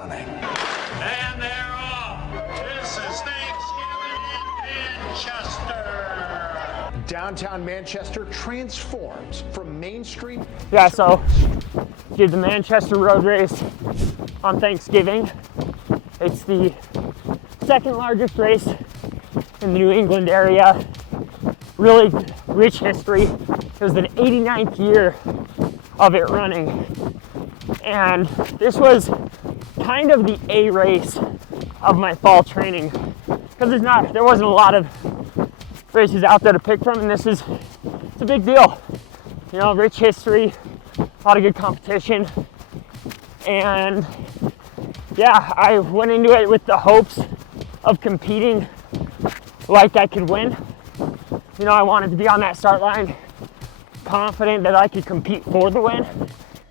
running. And they're off. This is Thanksgiving in Manchester. Downtown Manchester transforms from Main Street. Yeah, so did the Manchester Road Race on Thanksgiving. It's the second largest race in the New England area. Really rich history. It was the 89th year of it running. And this was kind of the A race of my fall training. Because there wasn't a lot of races out there to pick from, and it's a big deal. You know, rich history, a lot of good competition. And yeah, I went into it with the hopes of competing like I could win. You know, I wanted to be on that start line, confident that I could compete for the win.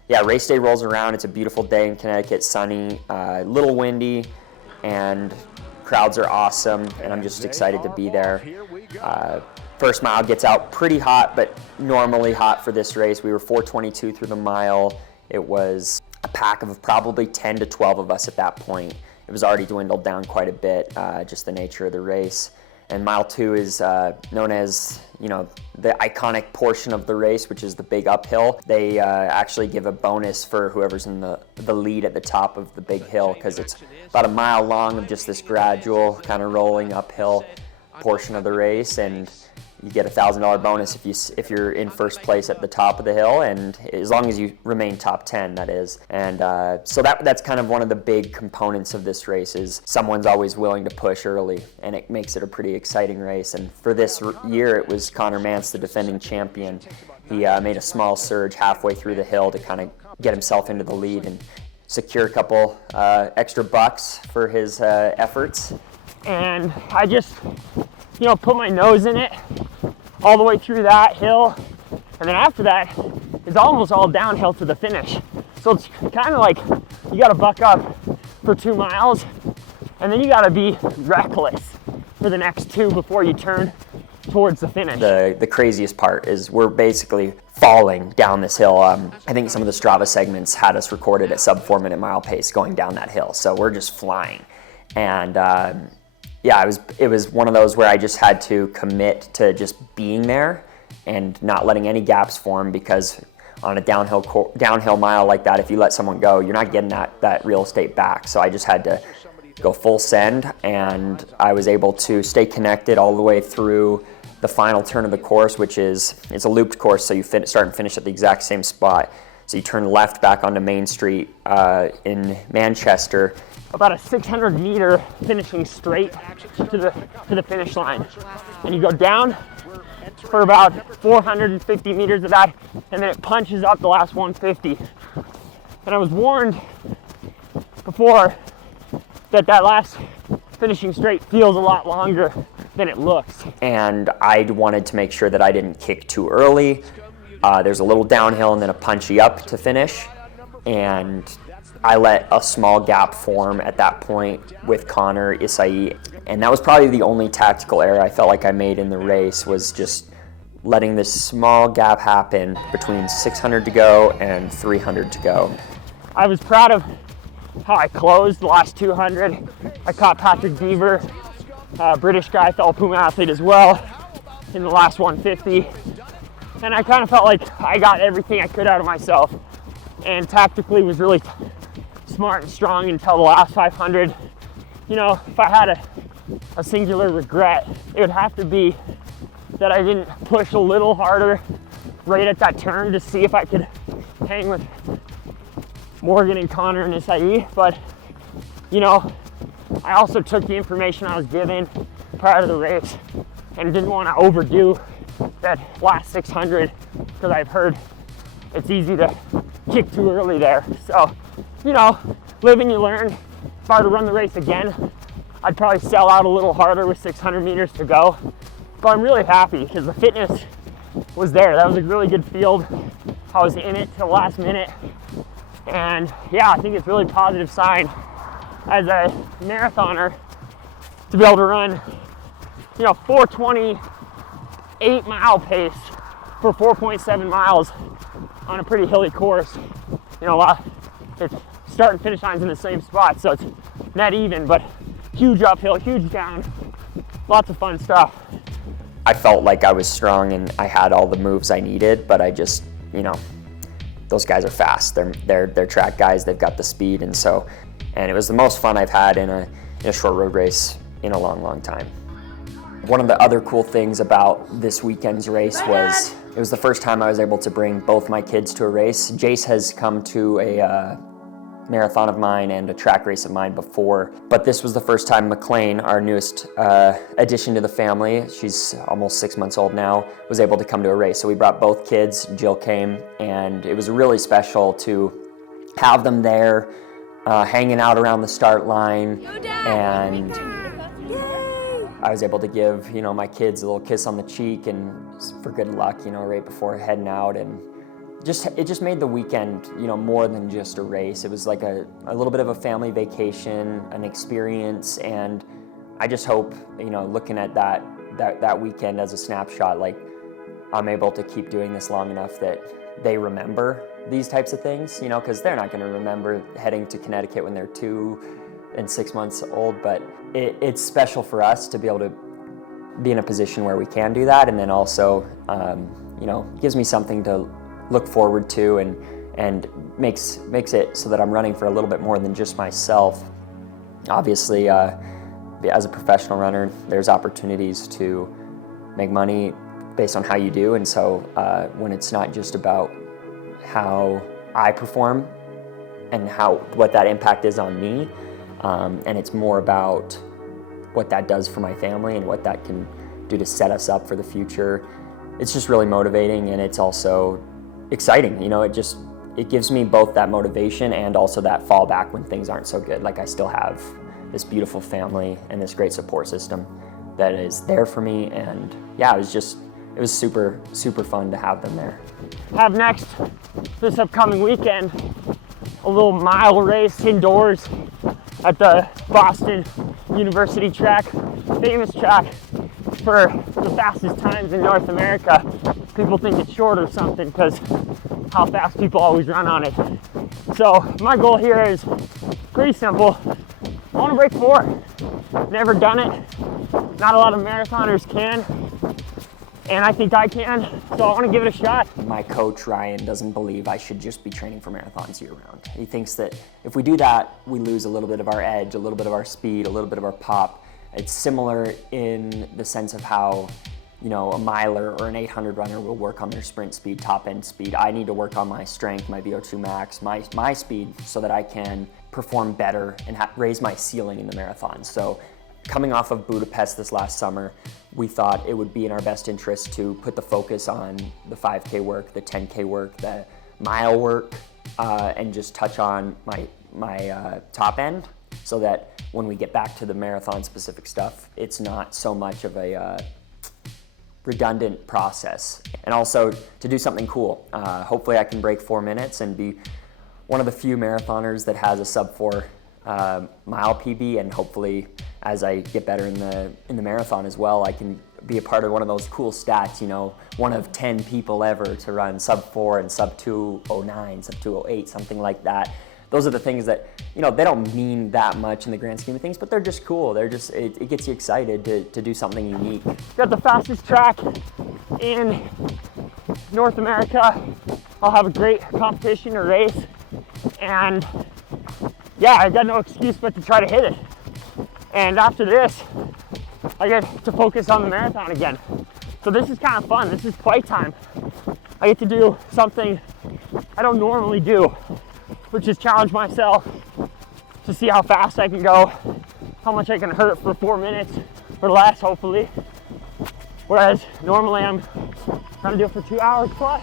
Yeah, race day rolls around. It's a beautiful day in Connecticut, sunny, a little windy, and crowds are awesome, and I'm just excited to be there. First mile gets out pretty hot, but normally hot for this race. We were 4:22 through the mile. It was a pack of probably 10 to 12 of us at that point. It was already dwindled down quite a bit, just the nature of the race. And mile 2 is known as, you know, the iconic portion of the race, which is the big uphill. They actually give a bonus for whoever's in the lead at the top of the big hill, because it's about a mile long of just this gradual kind of rolling uphill portion of the race, and you get a $1,000 bonus if you're in first place at the top of the hill, and as long as you remain top 10, that is. And so that's kind of one of the big components of this race, is someone's always willing to push early, and it makes it a pretty exciting race. And for this year, it was Conner Mantz, the defending champion. He made a small surge halfway through the hill to kind of get himself into the lead and secure a couple extra bucks for his efforts. And I just, you know, put my nose in it all the way through that hill, and then after that, it's almost all downhill to the finish. So it's kind of like you got to buck up for 2 miles, and then you got to be reckless for the next 2 before you turn towards the finish. The craziest part is we're basically falling down this hill. I think some of the Strava segments had us recorded at sub 4 minute mile pace going down that hill, so we're just flying. And yeah, it was one of those where I just had to commit to just being there and not letting any gaps form, because on a downhill mile like that, if you let someone go, you're not getting that real estate back. So I just had to go full send, and I was able to stay connected all the way through the final turn of the course, which it's a looped course, so you start and finish at the exact same spot. So you turn left back onto Main Street in Manchester. About a 600-meter finishing straight to the finish line. And you go down for about 450 meters of that, and then it punches up the last 150. And I was warned before that last finishing straight feels a lot longer than it looks. And I wanted to make sure that I didn't kick too early. There's a little downhill and then a punchy up to finish, and I let a small gap form at that point with Conner, Isai, and that was probably the only tactical error I felt like I made in the race, was just letting this small gap happen between 600 to go and 300 to go. I was proud of how I closed the last 200. I caught Patrick Beaver, British guy, fellow Puma athlete as well, in the last 150. And I kind of felt like I got everything I could out of myself, and tactically was really smart and strong until the last 500. You know, if I had a singular regret, it would have to be that I didn't push a little harder right at that turn to see if I could hang with Morgan and Conner and Isai. But, you know, I also took the information I was given prior to the race and didn't want to overdo that last 600, because I've heard it's easy to kick too early there. So, you know, live and you learn. If I were to run the race again, I'd probably sell out a little harder with 600 meters to go. But I'm really happy because the fitness was there. That was a really good field. I was in it till the last minute. And yeah, I think it's a really positive sign as a marathoner to be able to run, you know, 4:28 mile pace for 4.7 miles on a pretty hilly course. You know, it's start and finish line's in the same spot, so it's net even, but huge uphill, huge down, lots of fun stuff. I felt like I was strong and I had all the moves I needed, but I just, you know, those guys are fast. They're track guys. They've got the speed, and it was the most fun I've had in a short road race in a long, long time. One of the other cool things about this weekend's race was it was the first time I was able to bring both my kids to a race. Jace has come to a marathon of mine and a track race of mine before, but this was the first time McLean, our newest addition to the family, she's almost 6 months old now, was able to come to a race. So we brought both kids, Jill came, and it was really special to have them there, hanging out around the start line, and I was able to give, you know, my kids a little kiss on the cheek and for good luck, you know, right before heading out, and it just made the weekend, you know, more than just a race. It was like a little bit of a family vacation, an experience, and I just hope, you know, looking at that weekend as a snapshot, like I'm able to keep doing this long enough that they remember these types of things, you know, because they're not going to remember heading to Connecticut when they're 2 and 6 months old, but it's special for us to be able to be in a position where we can do that, and then also, you know, gives me something to look forward to, and makes it so that I'm running for a little bit more than just myself. Obviously, as a professional runner, there's opportunities to make money based on how you do, and so when it's not just about how I perform and what that impact is on me, and it's more about what that does for my family and what that can do to set us up for the future. It's just really motivating, and it's also exciting. You know, it gives me both that motivation and also that fallback when things aren't so good. Like, I still have this beautiful family and this great support system that is there for me, and yeah, it was super, super fun to have them there. Have next, this upcoming weekend, a little mile race indoors at the Boston University track, famous track for the fastest times in North America. People think it's short or something because how fast people always run on it. So my goal here is pretty simple. I want to break 4. Never done it. Not a lot of marathoners can, and I think I can, so I want to give it a shot. My coach, Ryan, doesn't believe I should just be training for marathons year-round. He thinks that if we do that, we lose a little bit of our edge, a little bit of our speed, a little bit of our pop. It's similar in the sense of how, you know, a miler or an 800 runner will work on their sprint speed, top end speed. I need to work on my strength, my VO2 max, my speed, so that I can perform better and raise my ceiling in the marathon. So coming off of Budapest this last summer, we thought it would be in our best interest to put the focus on the 5K work, the 10K work, the mile work, and just touch on my top end, so that when we get back to the marathon specific stuff, it's not so much of a redundant process. And also to do something cool. Hopefully I can break 4 minutes and be one of the few marathoners that has a sub 4 mile PB, and hopefully as I get better in the marathon as well, I can be a part of one of those cool stats, you know, one of 10 people ever to run sub 4 and sub 209, sub 208, something like that. Those are the things that, you know, they don't mean that much in the grand scheme of things, but they're just cool. They're just, it gets you excited to do something unique. Got the fastest track in North America. I'll have a great competition or race, and yeah, I got no excuse but to try to hit it. And after this, I get to focus on the marathon again. So this is kind of fun. This is playtime. I get to do something I don't normally do, which is challenge myself to see how fast I can go, how much I can hurt for 4 minutes or less, hopefully. Whereas normally I'm trying to do it for 2 hours plus.